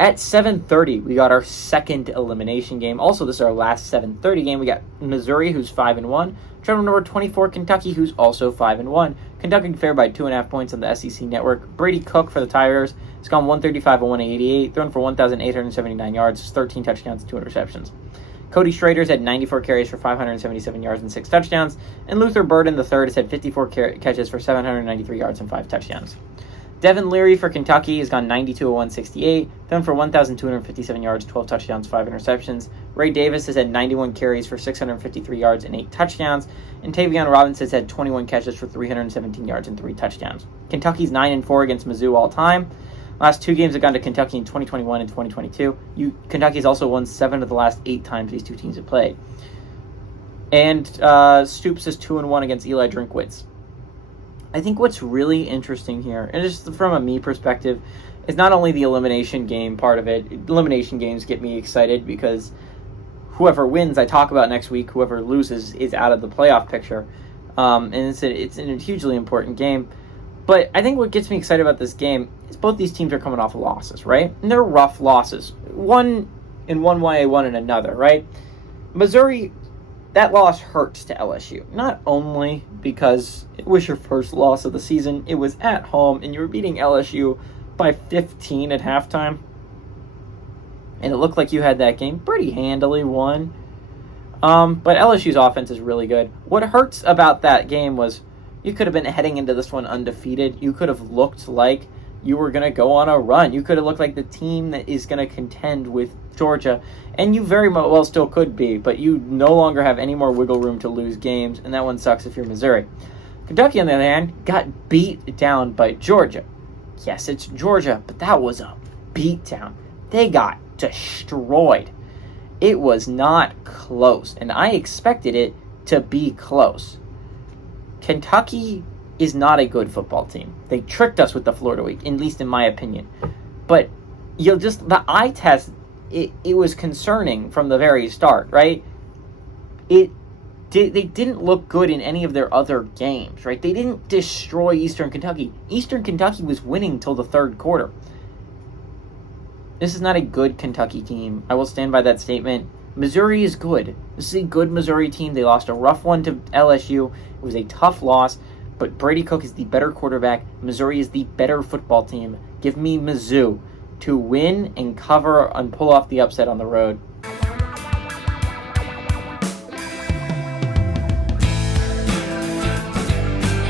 At 7:30, we got our second elimination game. Also, this is our last 7:30 game. We got Missouri, who's 5-1. Traveling number 24, Kentucky, who's also 5-1. Kentucky favored by 2.5 points on the SEC Network. Brady Cook for the Tigers has gone 135 and 188, thrown for 1,879 yards, 13 touchdowns, 2 interceptions. Cody Schrader's had 94 carries for 577 yards and 6 touchdowns, and Luther Burden III has had 54 catches for 793 yards and 5 touchdowns. Devin Leary for Kentucky has gone 92 of 168, thrown for 1,257 yards, 12 touchdowns, 5 interceptions. Ray Davis has had 91 carries for 653 yards and 8 touchdowns, and Tavion Robinson has had 21 catches for 317 yards and 3 touchdowns. Kentucky's 9-4 against Mizzou all time. Last 2 games have gone to Kentucky in 2021 and 2022. Kentucky has also won 7 of the last 8 times these two teams have played. And Stoops is 2-1 against Eli Drinkwitz. I think what's really interesting here, and just from a me perspective, is not only the elimination game part of it. Elimination games get me excited because whoever wins, I talk about next week. Whoever loses is out of the playoff picture. And it's a hugely important game. But I think what gets me excited about this game is both these teams are coming off of losses, right? And they're rough losses. One in one way, one in another, right? Missouri, that loss hurts to LSU. Not only because it was your first loss of the season, it was at home, and you were beating LSU by 15 at halftime. And it looked like you had that game pretty handily won. But LSU's offense is really good. What hurts about that game was you could have been heading into this one undefeated. You could have looked like you were going to go on a run. You could have looked like the team that is going to contend with Georgia. And you very well still could be, but you no longer have any more wiggle room to lose games, and that one sucks if you're Missouri. Kentucky, on the other hand, got beat down by Georgia. Yes, it's Georgia, but that was a beatdown. They got destroyed. It was not close, and I expected it to be close. Kentucky is not a good football team. They tricked us with the Florida week, at least in my opinion. But the eye test, it was concerning from the very start, right? They didn't look good in any of their other games, right? They didn't destroy Eastern Kentucky. Eastern Kentucky was winning till the third quarter. This is not a good Kentucky team. I will stand by that statement. Missouri is good. This is a good Missouri team. They lost a rough one to LSU. It was a tough loss, but Brady Cook is the better quarterback. Missouri is the better football team. Give me Mizzou to win and cover and pull off the upset on the road.